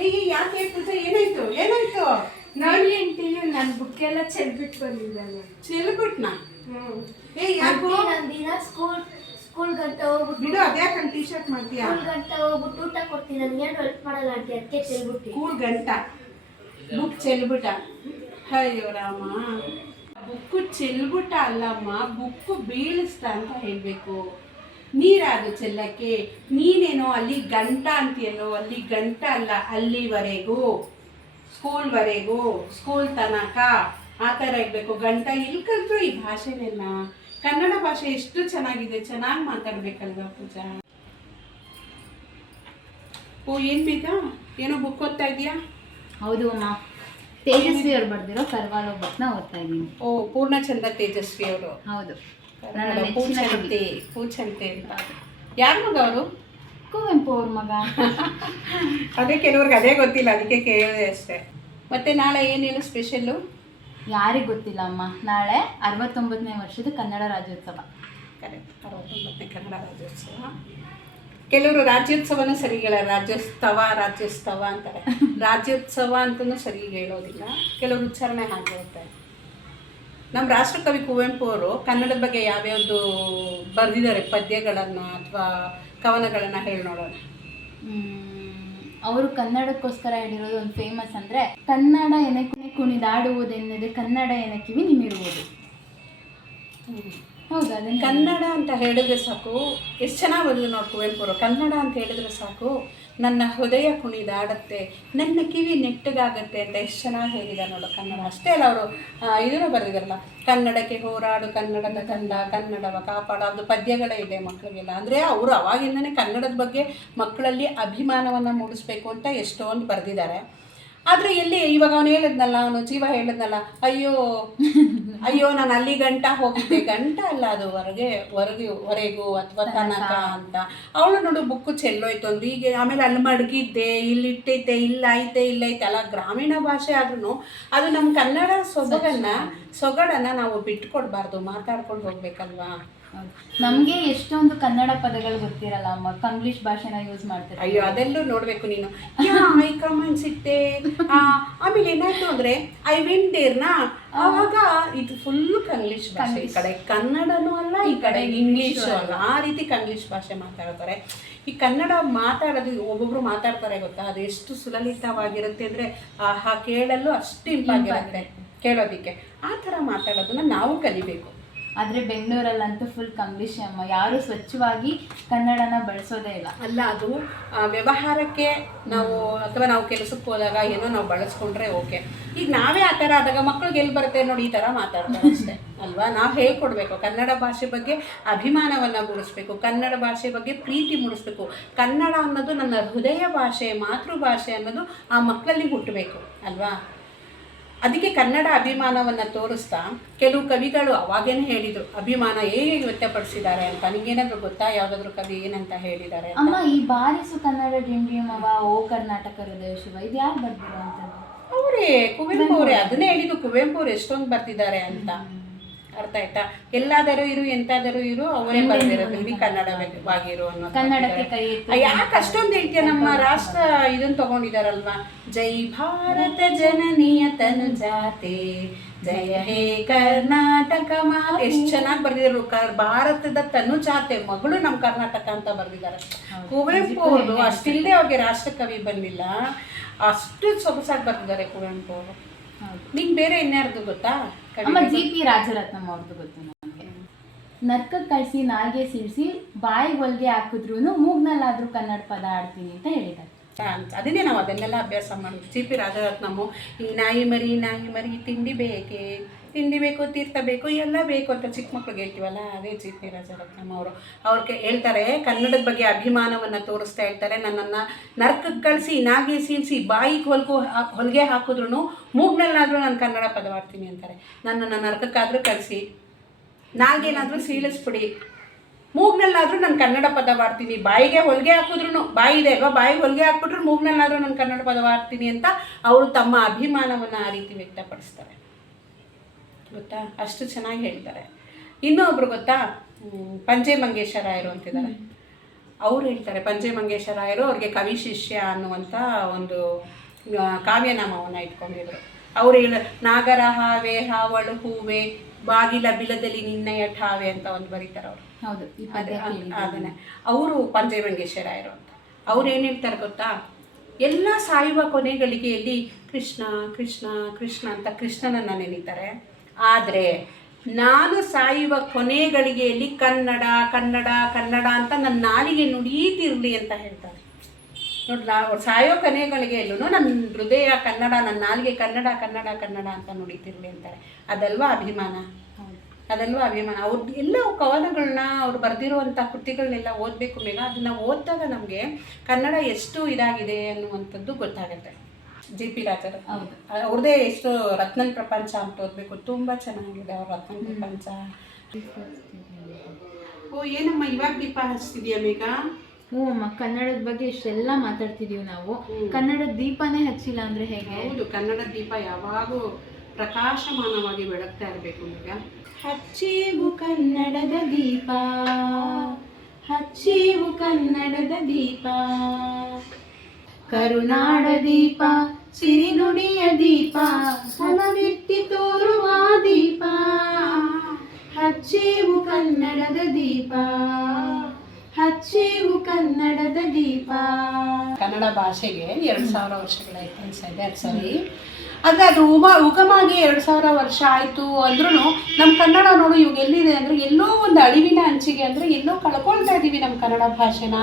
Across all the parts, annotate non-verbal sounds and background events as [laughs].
ಏ ಯಾಕೆ ಪೂಜೆ ಏನಾಯ್ತು? ಏನಾಯ್ತು? ನೋಡಿ ಆಂಟಿ ನನ್ನ ಬುಕ್ ಎಲ್ಲ ಚೆಲ್ಬಿಟ್ಟು ಬಂದಿದ್ದಾನೆ ಚೆಲ್ಬಿಟ್ನಾ ಏ ಯಾಕೋ? ದಿನ ಸ್ಕೂಲ್ ಸ್ಕೂಲ್ ಗಂಟೆ ಹೋಗ್ಬಿಟ್ಟು ಬಿಡು ಅದ್ಯಾಕೆ ಟೀ ಶರ್ಟ್ ಮಾಡ್ತೀಯಾ? ಸ್ಕೂಲ್ ಗಂಟೆ ಹೋಗ್ಬಿಟ್ಟು ಊಟ ಕೊಡ್ತೀನಿ ನನಗೆ ಏನು ಹೆಲ್ಪ್ ಮಾಡಲ್ಲ ಆಂಟಿ ಅದಕ್ಕೆ ಚೆಲ್ಬಿಟ್ಟು. ಸ್ಕೂಲ್ ಗಂಟ? ಬುಕ್ ಚೆಲ್ಬಿಟ ಅಯ್ಯೋ ರಾಮ. ಬುಕ್ಕು ಚೆಲ್ಬಿಟ ಅಲ್ಲಮ್ಮ ಬುಕ್ಕು ಬೀಳಿಸ್ತಾ ಅಂತ ಹೇಳಬೇಕು. ನೀರಾದು ಚೆಲ್ಲಕ್ಕೆ. ನೀನೇನೋ ಅಲ್ಲಿ ಗಂಟ ಅಂತೀಯಲ್ಲೋ, ಅಲ್ಲಿ ಗಂಟ ಅಲ್ಲ, ಅಲ್ಲಿವರೆಗೂ, ಸ್ಕೂಲ್ವರೆಗೂ, ಸ್ಕೂಲ್ ತನಕ ಆ ಥರ ಇರಬೇಕು. ಗಂಟ ಎಲ್ಲಿ ಕಲ್ತ್ರು ಈ ಭಾಷೆನೆಲ್ಲ? ಕನ್ನಡ ಭಾಷೆ ಎಷ್ಟು ಚೆನ್ನಾಗಿದೆ, ಚೆನ್ನಾಗಿ ಮಾತಾಡ್ಬೇಕಲ್ವಾ ಪೂಜಾ? ಓ, ಏನು ಬೇಕಾ ಏನೋ ಬುಕ್ ಓದ್ತಾ ಇದೆಯಾ ಹೌದು, ಅಮ್ಮ. ತೇಜಸ್ವಿ ಅವ್ರು ಬರ್ದಿರೋ ಕರ್ವಾಲೋ ಬುಕ್ನ ಓದ್ತಾ ಇದ್ದೀನಿ. ಓ ಪೂರ್ಣಚಂದ್ರ ತೇಜಸ್ವಿ ಅವರು. ಹೌದು. ನನ್ನ ನೆಚ್ಚಿನ ಪೂಚಂತೆ ಕವಿ. ಪೂಚಂತೆ ಅಂತ. ಯಾರ ಮಗ ಅವರು? ಕುವೆಂಪು ಅವ್ರ ಮಗ. ಅದೇ ಕೆಲವ್ರಿಗೆ ಅದೇ ಗೊತ್ತಿಲ್ಲ ಅದಕ್ಕೆ ಕೇಳಿದೆ ಅಷ್ಟೇ. ಮತ್ತೆ ನಾಳೆ ಏನೇನು ಸ್ಪೆಷಲ್ಲು? ಯಾರಿಗ್ ಗೊತ್ತಿಲ್ಲ ಅಮ್ಮ. ನಾಳೆ ಅರವತ್ತೊಂಬತ್ತನೇ ವರ್ಷದ ಕನ್ನಡ ರಾಜ್ಯೋತ್ಸವ. ಕರೆಕ್ಟ್ ಅರವತ್ತೊಂಬತ್ತನೇ ಕನ್ನಡ ರಾಜ್ಯೋತ್ಸವ. ಕೆಲವರು ರಾಜ್ಯೋತ್ಸವನೂ ಸರಿ ಹೇಳಲ್ಲ ರಾಜ್ಯೋತ್ಸವ ರಾಜ್ಯೋತ್ಸವ ಅಂತಾರೆ. [laughs] ರಾಜ್ಯೋತ್ಸವ ಅಂತಲೂ ಸರಿ ಹೇಳೋದಿಲ್ಲ. ಕೆಲವರು ಉಚ್ಚಾರಣೆ ಹಾಗೆ ಇರ್ತಾರೆ ನಮ್ಮ ರಾಷ್ಟ್ರಕವಿ ಕುವೆಂಪು ಅವರು ಕನ್ನಡದ ಬಗ್ಗೆ ಯಾವ್ಯಾವುದು ಬರೆದಿದ್ದಾರೆ ಪದ್ಯಗಳನ್ನು ಅಥವಾ ಕವನಗಳನ್ನು ಹೇಳಿ ನೋಡೋಣ. ಅವರು ಕನ್ನಡಕ್ಕೋಸ್ಕರ ಹೇಳಿರೋದು ಒಂದು ಫೇಮಸ್ ಅಂದ್ರೆ ಕನ್ನಡ ಎನಕಿ ಕುಣಿದಾಡುವುದೆನ್ನದೆ ಕನ್ನಡ ಎನಕಿವಿ ನಿಮಿರುವುದು. ಹೌದು? ಕನ್ನಡ ಅಂತ ಹೇಳಿದ್ರೆ ಸಾಕು. ಎಷ್ಟು ಚೆನ್ನಾಗಿ ಬದಲು ನೋಡಿ ಕುವೆಂಪುರು. ಕನ್ನಡ ಅಂತ ಹೇಳಿದ್ರೆ ಸಾಕು. ನನ್ನ ಹೃದಯ ಕುಣಿದಾಡತ್ತೆ ನನ್ನ ಕಿವಿ ನೆಟ್ಟಗಾಗತ್ತೆ ಅಂತ ಎಷ್ಟು ಚೆನ್ನಾಗಿ ಹೇಳಿದ ನೋಡು ಕನ್ನಡ. ಅಷ್ಟೇ ಅಲ್ಲ ಅವರು ಇದನ್ನು ಬರೆದಿರಲ್ಲ ಕನ್ನಡಕ್ಕೆ ಹೋರಾಡು, ಕನ್ನಡದ ಕಂದ ಕನ್ನಡವ ಕಾಪಾಡ ಅದು ಪದ್ಯಗಳೇ ಇದೆ ಮಕ್ಕಳಿಗೆಲ್ಲ ಅಂದರೆ ಅವರು ಅವಾಗಿಂದನೇ ಕನ್ನಡದ ಬಗ್ಗೆ ಮಕ್ಕಳಲ್ಲಿ ಅಭಿಮಾನವನ್ನು ಮೂಡಿಸ್ಬೇಕು ಅಂತ ಎಷ್ಟೊಂದು ಬರೆದಿದ್ದಾರೆ ಆದರೆ ಎಲ್ಲಿ? ಇವಾಗ ಅವನು ಹೇಳಿದ್ನಲ್ಲ ಅವನು ಜೀವ ಹೇಳಿದ್ನಲ್ಲ ಅಯ್ಯೋ ಅಯ್ಯೋ ನಾನು ಅಲ್ಲಿ ಗಂಟ ಹೋಗಿದ್ದೆ. ಗಂಟ ಅಲ್ಲ ಅದು ಹೊರಗೆ ಹೊರಗೆ ಹೊರೆಗೂ ಅಥವಾ ತನಕ. ಅಂತ. ಅವಳು ನೋಡು ಬುಕ್ಕು ಚೆಲ್ಲೋಯ್ತು ಅಂದ್ರೆ. ಹೀಗೆ ಆಮೇಲೆ ಅಲ್ಲಿ ಮಡಗಿದ್ದೆ ಇಲ್ಲಿ ಇಟ್ಟೈತೆ ಇಲ್ಲ ಐತೆ ಇಲ್ಲ ಐತೆ ಅಲ್ಲ ಗ್ರಾಮೀಣ ಭಾಷೆ ಆದ್ರೂ ಅದು ನಮ್ಮ ಕನ್ನಡ ಸೊಬಗನ್ನ ಸೊಗಡನ್ನ ನಾವು ಬಿಟ್ಕೊಡ್ಬಾರ್ದು ಮಾತಾಡ್ಕೊಂಡು ಹೋಗ್ಬೇಕಲ್ವಾ. ನಮ್ಗೆ ಎಷ್ಟೊಂದು ಕನ್ನಡ ಪದಗಳು ಗೊತ್ತಿರಲ್ಲ ಅಮ್ಮ. ಕಂಗ್ಲೀಷ್ ಭಾಷೆನ ಯೂಸ್ ಮಾಡ್ತಾರೆ ಅಯ್ಯೋ ಅದೆಲ್ಲೂ ನೋಡ್ಬೇಕು ನೀನು. ಯಾ ಐ ಕಮೆಂಟ್ಸ್ ಇತ್ತೆ ಆ, ಆಮೇಲೆ ಏನಾಯ್ತು ಅಂದ್ರೆ ಐ ವಿನ್ ದೇರ್ನಾ ಅವಾಗ ಇದು ಫುಲ್ ಕಂಗ್ಲೀಷ್ ಭಾಷೆ. ಈ ಕಡೆ ಕನ್ನಡನೂ ಅಲ್ಲ ಈ ಕಡೆ ಇಂಗ್ಲಿಷ್ ಅಲ್ಲ. ಆ ರೀತಿ ಕಂಗ್ಲೀಷ್ ಭಾಷೆ ಮಾತಾಡ್ತಾರೆ. ಈ ಕನ್ನಡ ಮಾತಾಡೋದು ಒಬ್ಬೊಬ್ರು ಮಾತಾಡ್ತಾರೆ ಗೊತ್ತಾ? ಅದು ಎಷ್ಟು ಸುಲಲಿತವಾಗಿರುತ್ತೆ ಅಂದ್ರೆ ಆಹಾ ಕೇಳಲು ಅಷ್ಟು ಇಂಪಾಗಿರುತ್ತೆ. ಕೇಳೋದಿಕ್ಕೆ. ಆ ಥರ ಮಾತಾಡೋದನ್ನ ನಾವು ಕಲಿಬೇಕು. ಆದ್ರೆ ಬೆಂಗಳೂರಲ್ಲಂತೂ ಫುಲ್ ಕಂಗ್ಲಿಷ್ ಅಮ್ಮ ಯಾರು ಸ್ವಚ್ಛವಾಗಿ ಕನ್ನಡನ ಬಳಸೋದೇ ಇಲ್ಲ. ಅಲ್ಲ ಅದು ವ್ಯವಹಾರಕ್ಕೆ ನಾವು ಅಥವಾ ನಾವು ಕೆಲಸಕ್ಕೆ ಹೋದಾಗ ಏನೋ ನಾವು ಬಳಸ್ಕೊಂಡ್ರೆ ಓಕೆ. ಈಗ ನಾವೇ ಆ ಥರ ಆದಾಗ ಮಕ್ಳಿಗೆ ಎಲ್ಲಿ ಬರುತ್ತೆ ನೋಡಿ ಈ ಥರ ಮಾತಾಡ್ತಾರೆ ಅಷ್ಟೇ. ಅಲ್ವಾ? ನಾವು ಹೇಳ್ಕೊಡ್ಬೇಕು ಕನ್ನಡ ಭಾಷೆ ಬಗ್ಗೆ ಅಭಿಮಾನವನ್ನ ಮೂಡಿಸ್ಬೇಕು ಕನ್ನಡ ಭಾಷೆ ಬಗ್ಗೆ ಪ್ರೀತಿ ಮೂಡಿಸ್ಬೇಕು. ಕನ್ನಡ ಅನ್ನೋದು ನನ್ನ ಹೃದಯ ಭಾಷೆ ಮಾತೃಭಾಷೆ ಅನ್ನೋದು ಆ ಮಕ್ಕಳಲ್ಲಿ ಹುಟ್ಟಬೇಕು. ಅಲ್ವಾ? ಅದಕ್ಕೆ ಕನ್ನಡ ಅಭಿಮಾನವನ್ನು ತೋರಿಸ್ತಾ ಕೆಲವು ಕವಿಗಳು ಅವಾಗೇನೆ ಹೇಳಿದರು ಅಭಿಮಾನ ಹೇಗೆ ವ್ಯಕ್ತಪಡಿಸಿದ್ದಾರೆ ಅಂತ? ನಿಮಗೇನಾದರೂ ಗೊತ್ತಾ? ಯಾವುದಾದ್ರೂ ಕವಿ ಏನಂತ ಹೇಳಿದ್ದಾರೆ ಅಮ್ಮ ಈ ಬಾರಿಸು ಕನ್ನಡ ಡಿಂಡಿಯಮವ ಓ ಕರ್ನಾಟಕ ಹೃದಯ ಶಿವ ಇದು ಯಾರು ಬರ್ದಿರೋಂಥದ್ದು ಅವರೇ ಕುವೆಂಪು ಅವರೇ ಅದನ್ನೇ ಹೇಳಿದ್ದು ಕುವೆಂಪು ಅವ್ರು ಎಷ್ಟೊಂದು ಬರ್ತಿದ್ದಾರೆ ಅಂತ. ಅರ್ಥ ಆಯ್ತಾ? ಎಲ್ಲಾದರೂ ಇರು ಎಂತಾದರೂ ಇರು ಅವರೇ ಬರ್ದಿರೋದು. ಇಡೀ ಕನ್ನಡವಾಗಿರು ಅನ್ನೋ ಯಾಕೆ ಅಷ್ಟೊಂದು ಹೇಳ್ತೀಯ? ನಮ್ಮ ರಾಷ್ಟ್ರ ಇದನ್ನ ತಗೊಂಡಿದಾರಲ್ವಾ? ಜೈ ಭಾರತ ಜನನಿಯ ತನು ಜಾತೆ. ಜಯ ಹೇ ಕರ್ನಾಟಕ ಮಾ ಎಷ್ಟು ಚೆನ್ನಾಗಿ ಬರ್ದಿದ್ರು ಭಾರತದ ತನು ಜಾತೆ. ಮಗಳು ನಮ್ಮ ಕರ್ನಾಟಕ ಅಂತ ಬರ್ದಿದ್ದಾರೆ. ಕುವೆಂಪು ಅವರು ಅಷ್ಟಿಲ್ಲದೆ ಅವ್ರಿಗೆ ರಾಷ್ಟ್ರಕವಿ ಬಂದಿಲ್ಲ. ಅಷ್ಟು ಸೊಗಸಾಗಿ ಬರ್ದಿದ್ದಾರೆ ಕುವೆಂಪು ಅವರು. ನಿಂಗೆ ಬೇರೆ ಇನ್ಯಾರ್ದು ಗೊತ್ತಾ? ಅಮ್ಮ ಜಿ ಪಿ ರಾಜರತ್ನಂ ಅವ್ರದ್ದು ಗೊತ್ತು ನನಗೆ. ನರ್ಕ ಕಳಿಸಿ ನಾಲ್ಗೆ ಸಿಡಿಸಿ ಬಾಯಿ ಹೊಲಿಗೆ ಹಾಕಿದ್ರು ಮೂಗ್ನಲ್ಲಾದ್ರೂ ಕನ್ನಡ ಪದ ಆಡ್ತೀನಿ ಅಂತ ಹೇಳಿದ್ದಾರೆ ಅಂತ ಅದನ್ನೇ ನಾವು ಅದನ್ನೆಲ್ಲ ಅಭ್ಯಾಸ ಮಾಡೋದು. ಸಿ ಪಿ ರಾಧಾರತ್ನಮ್ಮು ಈ ನಾಯಿ ಮರಿ ನಾಯಿ ಮರಿ, ತಿಂಡಿ ಬೇಕೆ? ತಿಂಡಿ ಬೇಕು, ತೀರ್ಥ ಬೇಕು, ಎಲ್ಲ ಬೇಕು ಅಂತ ಚಿಕ್ಕ ಮಕ್ಳಿಗೆ ಹೇಳ್ತೀವಲ್ಲ, ಅದೇ ಸಿ ಪಿ ರಾಜರತ್ನಮ್ಮ ಅವರು. ಅವ್ರಿಗೆ ಹೇಳ್ತಾರೆ, ಕನ್ನಡದ ಬಗ್ಗೆ ಅಭಿಮಾನವನ್ನು ತೋರಿಸ್ತಾ ಹೇಳ್ತಾರೆ, ನನ್ನನ್ನು ನರ್ಕಕ್ಕೆ ಕಳಿಸಿ, ನಾಗೆ ಸೀಲ್ಸಿ ಬಾಯಿಗೆ ಹೊಲ್ಗು ಹೊಲಿಗೆ ಹಾಕಿದ್ರು ಮೂಗ್ನಲ್ಲಾದರೂ ನಾನು ಕನ್ನಡ ಪದವಾಡ್ತೀನಿ ಅಂತಾರೆ. ನನ್ನನ್ನು ನರ್ಕಕ್ಕಾದರೂ ಕಳಿಸಿ, ನಾಗೇನಾದರೂ ಸೀಳಿಸ್ಬಿಡಿ. ಮೂಗ್ನಲ್ಲಾದರೂ ನಾನು ಕನ್ನಡ ಪದ ಬಾರ್ತೀನಿ ಬಾಯಿಗೆ ಹೊಲಿಗೆ ಹಾಕಿದ್ರು ಬಾಯಿ ಇದೆ ಅಲ್ವಾ? ಬಾಯಿ ಹೊಲಿಗೆ ಹಾಕ್ಬಿಟ್ರು ಮೂಗ್ನಲ್ಲಾದರೂ ನಾನು ಕನ್ನಡ ಪದ ಅಂತ ಅವರು ತಮ್ಮ ಅಭಿಮಾನವನ್ನು ಆ ರೀತಿ ವ್ಯಕ್ತಪಡಿಸ್ತಾರೆ. ಗೊತ್ತಾ? ಅಷ್ಟು ಚೆನ್ನಾಗಿ ಹೇಳ್ತಾರೆ. ಇನ್ನೂ ಒಬ್ರು ಗೊತ್ತಾ ಪಂಜೆ ಮಂಗೇಶ ರಾಯರು ಅಂತಿದ್ದಾರೆ. ಅವ್ರು ಹೇಳ್ತಾರೆ ಪಂಜೆ ಮಂಗೇಶ್ವರಾಯರು ಅವ್ರಿಗೆ ಕವಿ ಶಿಷ್ಯ ಅನ್ನುವಂಥ ಒಂದು ಕಾವ್ಯನಾಮವನ್ನು ಇಟ್ಕೊಂಡಿದ್ರು. ಅವ್ರು ಹೇಳ ನಾಗರ ಹಾವೆ ಹಾವಳು ಹೂವೆ, ಬಾಗಿಲ ಬಿಲದಲ್ಲಿ ನಿನ್ನಯ ಠಾವೆ ಅಂತ ಒಂದು ಬರೀತಾರೆ ಅವರು. ಹೌದು ಈ ಕೇಳಿದ್ದೀನಿ. ಅದನ್ನೇ ಅವರು ಪಂಜೆ ಮಂಗೇಶರಾಯರು ಅಂತ. ಅವ್ರು ಏನು ಹೇಳ್ತಾರೆ ಗೊತ್ತಾ? ಎಲ್ಲ ಸಾಯುವ ಕೊನೆಗಳಿಗೆಯಲ್ಲಿ ಕೃಷ್ಣ ಕೃಷ್ಣ ಕೃಷ್ಣ ಅಂತ ಕೃಷ್ಣನನ್ನು ನೆನೀತಾರೆ. ಆದರೆ ನಾನು ಸಾಯುವ ಕೊನೆಗಳಿಗೆಯಲ್ಲಿ ಕನ್ನಡ ಕನ್ನಡ ಕನ್ನಡ ಅಂತ ನನ್ನ ನಾಲಿಗೆ ನುಡೀತಿರ್ಲಿ ಅಂತ ಹೇಳ್ತಾರೆ. ನೋಡಿ ನಾವು ಸಾಯೋ ಕೊನೆಗಳಿಗೆಯಲ್ಲೂ ನನ್ನ ಹೃದಯ ಕನ್ನಡ ನನ್ನ ನಾಲಿಗೆ ಕನ್ನಡ ಕನ್ನಡ ಕನ್ನಡ ಅಂತ ನುಡಿತಿರಲಿ ಅಂತಾರೆ. ಅದಲ್ವಾ ಅಭಿಮಾನ? ಅದಲ್ವಾ ಅಭಿಮಾನ. ಅವ್ರ ಎಲ್ಲ ಕವನಗಳನ್ನ ಅವ್ರು ಬರೆದಿರುವಂಥ ಕೃತಿಗಳನ್ನೆಲ್ಲ ಓದಬೇಕು ಮೇಗ ಅದನ್ನು ಓದಿದಾಗ ನಮಗೆ ಕನ್ನಡ ಎಷ್ಟು ಇದಾಗಿದೆ ಅನ್ನುವಂಥದ್ದು ಗೊತ್ತಾಗುತ್ತೆ. ಜಿ ಪಿ ರಾಜರ್. ಹೌದು. ಅವ್ರದ್ದೇ ಎಷ್ಟು ರತ್ನನ್ ಪ್ರಪಂಚ ಅಂತ ಓದಬೇಕು ತುಂಬ ಚೆನ್ನಾಗಿದೆ ಅವ್ರ ರತ್ನನ್ ಪ್ರಪಂಚ. ಓ ಏನಮ್ಮ ಇವಾಗ ದೀಪ ಹಚ್ತಿದ್ಯಾ ಮೇಘ? ಹ್ಞೂ ಅಮ್ಮ ಕನ್ನಡದ ಬಗ್ಗೆ ಇಷ್ಟೆಲ್ಲ ಮಾತಾಡ್ತಿದೀವಿ ನಾವು. ಕನ್ನಡ ದೀಪನೇ ಹಚ್ಚಿಲ್ಲ ಅಂದ್ರೆ ಹೇಗೆ? ಹೌದು ಕನ್ನಡ ದೀಪ ಯಾವಾಗೂ ಪ್ರಕಾಶಮಾನವಾಗಿ ಬೆಳಗ್ತಾ ಇರಬೇಕು ಈಗ ಹಚ್ಚೇವು ಕನ್ನಡದ ದೀಪ. ಹಚ್ಚೇವು ಕನ್ನಡದ ದೀಪ. ಕರುನಾಡ ದೀಪ ಸಿರಿನುಡಿಯ ದೀಪ ಹಣವೆತ್ತಿ ತೋರುವ ದೀಪ. ಹಚ್ಚೇವು ಕನ್ನಡದ ದೀಪ. ಹಚ್ಚೇವು ಕನ್ನಡದ ದೀಪ. ಕನ್ನಡ ಭಾಷೆಗೆ ಎರಡು ಸಾವಿರ ವರ್ಷಗಳ ಇತಿಹಾಸ ಇದೆ. ಅದು ಸರಿ. ಆದರೆ ಅದು ಉಮ ಉಗಮಾಗಿ ಎರಡು ಸಾವಿರ ವರ್ಷ ಆಯಿತು ಅಂದ್ರೂ ನಮ್ಮ ಕನ್ನಡ ನೋಡು ಇವಾಗ ಎಲ್ಲಿದೆ ಅಂದರೆ ಎಲ್ಲೋ ಒಂದು ಅಳಿವಿನ ಅಂಚಿಗೆ ಅಂದರೆ ಎಲ್ಲೋ ಕಳ್ಕೊಳ್ತಾ ಇದ್ದೀವಿ ನಮ್ಮ ಕನ್ನಡ ಭಾಷೆನ.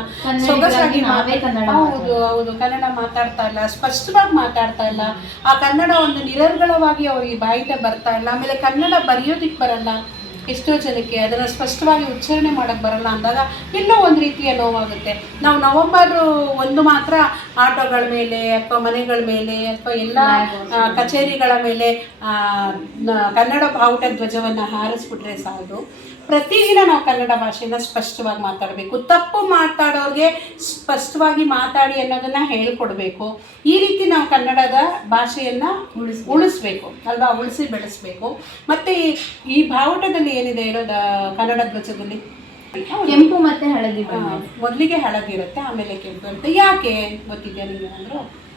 ಸೊಗಸಾಗಿ ನಾವೇ ಕನ್ನಡ ಹೌದು ಹೌದು ಕನ್ನಡ ಮಾತಾಡ್ತಾ ಇಲ್ಲ ಸ್ಪಷ್ಟವಾಗಿ ಮಾತಾಡ್ತಾ ಇಲ್ಲ. ಆ ಕನ್ನಡ ಒಂದು ನಿರರ್ಗಳವಾಗಿ ಅವ್ರಿಗೆ ಬಾಯಿಗೆ ಬರ್ತಾ ಇಲ್ಲ. ಆಮೇಲೆ ಕನ್ನಡ ಬರೆಯೋದಿಕ್ಕೆ ಬರಲ್ಲ. ಎಷ್ಟೋ ಜನಕ್ಕೆ ಅದನ್ನು ಸ್ಪಷ್ಟವಾಗಿ ಉಚ್ಚಾರಣೆ ಮಾಡೋಕ್ಕೆ ಬರಲ್ಲ ಅಂದಾಗ ಇನ್ನೂ ಒಂದು ರೀತಿಯ ನೋವಾಗುತ್ತೆ. ನಾವು ನವಂಬರ್ ಒಂದು ಮಾತ್ರ ಆಟೋಗಳ ಮೇಲೆ ಅಥವಾ ಮನೆಗಳ ಮೇಲೆ ಅಥವಾ ಎಲ್ಲ ಕಚೇರಿಗಳ ಮೇಲೆ ಕನ್ನಡ ಬಾವುಟ ಧ್ವಜವನ್ನು ಹಾರಿಸ್ಬಿಟ್ರೆ ಸಾಲದು ಪ್ರತಿದಿನ ನಾವು ಕನ್ನಡ ಭಾಷೆನ ಸ್ಪಷ್ಟವಾಗಿ ಮಾತಾಡಬೇಕು. ತಪ್ಪು ಮಾತಾಡೋರಿಗೆ ಸ್ಪಷ್ಟವಾಗಿ ಮಾತಾಡಿ ಅನ್ನೋದನ್ನ ಹೇಳ್ಕೊಡ್ಬೇಕು. ಈ ರೀತಿ ನಾವು ಕನ್ನಡದ ಭಾಷೆಯನ್ನ ಉಳಿಸ್ಬೇಕು. ಅಲ್ವಾ? ಉಳಿಸಿ ಬೆಳೆಸ್ಬೇಕು. ಮತ್ತೆ ಈ- ಬಾವುಟದಲ್ಲಿ ಏನಿದೆ ಹೇಳೋದ ಕನ್ನಡ ಧ್ವಜದಲ್ಲಿ? ಕೆಂಪು ಮತ್ತೆ ಹಳದಿ ಮೊದಲಿಗೆ ಹಳದಿರುತ್ತೆ ಆಮೇಲೆ ಕೆಂಪು ಇರುತ್ತೆ. ಯಾಕೆ ಗೊತ್ತಿದೆಯಾ ನಿಮಗೆ ಅಂದ್ರು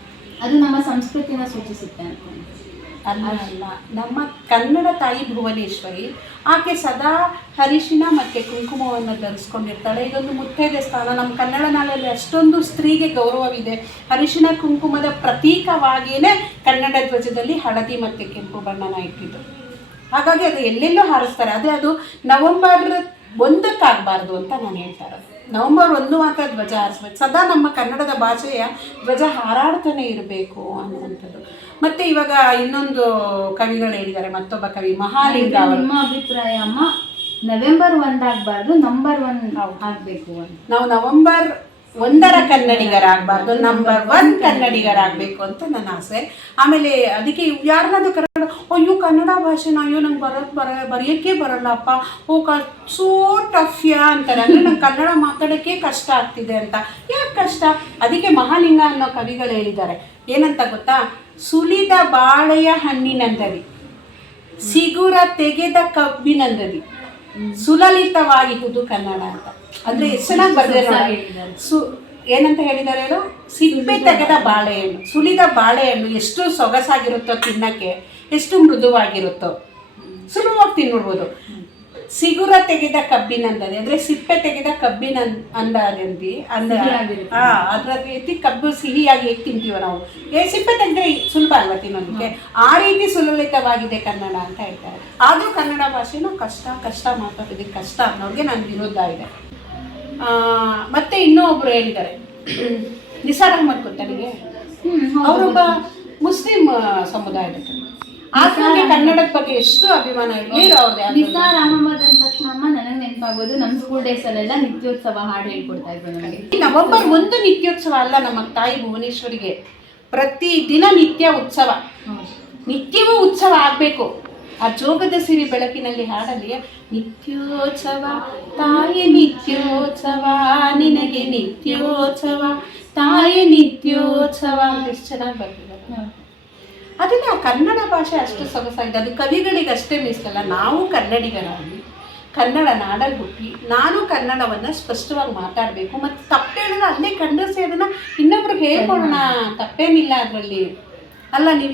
ಅದು ನಮ್ಮ ಸಂಸ್ಕೃತಿನ ಸೂಚಿಸುತ್ತೆ ಅನ್ಕೊಂಡು ಅಲ್ಲ ನಮ್ಮ ಕನ್ನಡ ತಾಯಿ ಭುವನೇಶ್ವರಿ. ಆಕೆ ಸದಾ ಹರಿಶಿನ ಮತ್ತು ಕುಂಕುಮವನ್ನು ಧರಿಸ್ಕೊಂಡಿರ್ತಾಳೆ. ಇದೊಂದು ಮುತ್ತೈದೆ ಸ್ಥಾನ. ನಮ್ಮ ಕನ್ನಡ ನಾಡಲ್ಲಿ ಅಷ್ಟೊಂದು ಸ್ತ್ರೀಗೆ ಗೌರವವಿದೆ. ಹರಿಶಿನ ಕುಂಕುಮದ ಪ್ರತೀಕವಾಗಿಯೇ ಕನ್ನಡ ಧ್ವಜದಲ್ಲಿ ಹಳದಿ ಮತ್ತು ಕೆಂಪು ಬಣ್ಣನ ಇಟ್ಟಿದ್ದು. ಹಾಗಾಗಿ ಅದು ಎಲ್ಲೆಲ್ಲೋ ಹಾರಿಸ್ತಾರೆ. ಅದೇ ಅದು ನವಂಬರ್ ಒಂದಕ್ಕಾಗಬಾರ್ದು ಅಂತ ನಾನು ಹೇಳ್ತಾರೆ. ಇರೋದು ನವಂಬರ್ ಒಂದು ಮಾತ್ರ ಧ್ವಜ ಹಾರಿಸ್ಬೇಕು. ಸದಾ ನಮ್ಮ ಕನ್ನಡದ ಭಾಷೆಯ ಧ್ವಜ ಹಾರಾಡ್ತಾನೆ ಇರಬೇಕು ಅನ್ನುವಂಥದ್ದು. ಮತ್ತೆ ಇವಾಗ ಇನ್ನೊಂದು ಕವಿಗಳು ಹೇಳಿದ್ದಾರೆ ಮತ್ತೊಬ್ಬ ಕವಿ ಮಹಾಲಿಂಗ ಅವರು. ನಿಮ್ಮ ಅಭಿಪ್ರಾಯ ಅಮ್ಮ ನವೆಂಬರ್ ಒಂದಾಗಬಾರ್ದು ನಂಬರ್ ಒನ್ ಆಗಬೇಕು ನಾವು ನವೆಂಬರ್ ಒಂದರ ಕನ್ನಡಿಗರಾಗಬಾರ್ದು ನಂಬರ್ ಒನ್ ಕನ್ನಡಿಗರಾಗಬೇಕು ಅಂತ ನನ್ನ ಆಸೆ. ಆಮೇಲೆ ಅದಕ್ಕೆ ಯಾರನ್ನಾದ್ರೂ ಕನ್ನಡ ಅಯ್ಯೋ ಕನ್ನಡ ಭಾಷೆನ ಅಯ್ಯೋ ನಂಗೆ ಬರೋದು ಬರ ಬರೆಯೋಕ್ಕೆ ಬರಲ್ಲಪ್ಪ ಓ ಕ ಸೋ ಟಫ್ಯಾ ಅಂತಾರೆ. ಅಂದರೆ ನಂಗೆ ಕನ್ನಡ ಮಾತಾಡೋಕ್ಕೆ ಕಷ್ಟ ಆಗ್ತಿದೆ ಅಂತ. ಯಾಕೆ ಕಷ್ಟ? ಅದಕ್ಕೆ ಮಹಾಲಿಂಗ ಅನ್ನೋ ಕವಿಗಳು ಹೇಳಿದ್ದಾರೆ. ಏನಂತ ಗೊತ್ತಾ? ಸುಲಿದ ಬಾಳೆಯ ಹಣ್ಣಿನಂದರಿ ಸಿಗುರ ತೆಗೆದ ಕಬ್ಬಿನಂದರಿ ಸುಲಲಿತವಾಗಿದ್ದುದು ಕನ್ನಡ ಅಂತ. ಅಂದ್ರೆ ಎಷ್ಟು ಚೆನ್ನಾಗಿ ಸೊಗಸಾಗಿ ಸು, ಏನಂತ ಹೇಳಿದಾರೆ ಅದು ಸಿಪ್ಪೆ ತೆಗೆದ ಬಾಳೆಹಣ್ಣು. ಸುಲಿದ ಬಾಳೆಹಣ್ಣು ಎಷ್ಟು ಸೊಗಸಾಗಿರುತ್ತೋ ತಿನ್ನಕ್ಕೆ, ಎಷ್ಟು ಮೃದುವಾಗಿರುತ್ತೋ. ಸುಲಭವಾಗಿ ತಿನ್ಬಿಡ್ಬೋದು ಸಿಗುರ ತೆಗೆದ ಕಬ್ಬಿನಂದದೆ ಅಂದ್ರೆ ಸಿಪ್ಪೆ ತೆಗೆದ ಕಬ್ಬಿನ ಅಂದದಿ ಅಂದ ಸಿಹಿಯಾಗಿರುತ್ತೆ. ಆ ಅದ್ರ ರೀತಿ ಕಬ್ಬು ಸಿಹಿಯಾಗಿ ಹೇಗೆ ತಿಂತೀವ ನಾವು. ಏ ಸಿಪ್ಪೆ ತೆಗೆದ್ರೆ ಸುಲಭ ಅಲ್ವಾ ತಿನ್ನೋದಕ್ಕೆ? ಆ ರೀತಿ ಸುಲಲಿತವಾಗಿದೆ ಕನ್ನಡ ಅಂತ ಹೇಳ್ತಾರೆ. ಆದರೂ ಕನ್ನಡ ಭಾಷೆನೂ ಕಷ್ಟ ಕಷ್ಟ ಮಾತಾಡೋದಕ್ಕೆ ಕಷ್ಟ ಅನ್ನೋರಿಗೆ ನನ್ನ ವಿರೋಧ ಇದೆ. ಆ, ಮತ್ತೆ ಇನ್ನೂ ಒಬ್ರು ಹೇಳಿದ್ದಾರೆ. ನಿಸಾರ್ ಅಹಮದ್ ಗೊತ್ತಾ ನಿಮಗೆ ಅವರೊಬ್ಬ ಮುಸ್ಲಿಂ ಸಮುದಾಯದ ಆತನಿಗೆ ಕನ್ನಡದ ಬಗ್ಗೆ ಎಷ್ಟು ಅಭಿಮಾನ ಯಾವ್ದು? ನಿಸಾರ್ ಅಹಮದ್ ಅಂದ ತಕ್ಷಣ ಅಮ್ಮ ನನಗೆ ನೆನಪಾಗೋದು ನಮ್ಮ ಸ್ಕೂಲ್ ಡೇಸ್ ಅಲ್ಲೆಲ್ಲ ನಿತ್ಯೋತ್ಸವ ಹಾಡು ಹೇಳ್ಕೊಡ್ತಾ ಇದ್ರು ನಮಗೆ. ಈ ನವೆಂಬರ್ ಒಂದು ನಿತ್ಯೋತ್ಸವ ಅಲ್ಲ ನಮ್ಮ ತಾಯಿ ಭುವನೇಶ್ವರಿಗೆ. ಪ್ರತಿ ದಿನ ನಿತ್ಯ ಉತ್ಸವ. ನಿತ್ಯವೂ ಉತ್ಸವ ಆಗಬೇಕು. ಆ ಜೋಗದ ಸಿರಿ ಬೆಳಕಿನಲ್ಲಿ ಹಾಡಲಿ ನಿತ್ಯೋತ್ಸವ ತಾಯಿ ನಿತ್ಯೋತ್ಸವ ನಿನಗೆ ನಿತ್ಯೋತ್ಸವ ತಾಯಿ ನಿತ್ಯೋತ್ಸವ. ಅಂತ ಎಷ್ಟು ಚೆನ್ನಾಗಿ ಬರ್ತಿದ್ದಾರೆ ಅದನ್ನ ಕನ್ನಡ ಭಾಷೆ ಅಷ್ಟು ಸೊಗಸಾಗಿದೆ. ಅದು ಕವಿಗಳಿಗೆ ಅಷ್ಟೇ ಮೀಸಲಲ್ಲ ನಾವು ಕನ್ನಡಿಗರಾಗಿ, ಕನ್ನಡ ನಾಡಲ್ಲಿ ಹುಟ್ಟಿ, ನಾನು ಕನ್ನಡವನ್ನು ಸ್ಪಷ್ಟವಾಗಿ ಮಾತಾಡಬೇಕು ಮತ್ತು ತಪ್ಪೇಳಿದ್ರೆ ಅಲ್ಲೇ ಖಂಡಿಸಿ ಅದನ್ನು ಇನ್ನೊಬ್ರಿಗೆ ಹೇಳ್ಕೊಡೋಣ. ತಪ್ಪೇನಿಲ್ಲ ಅದರಲ್ಲಿ. ಅಲ್ಲ, ನೀವು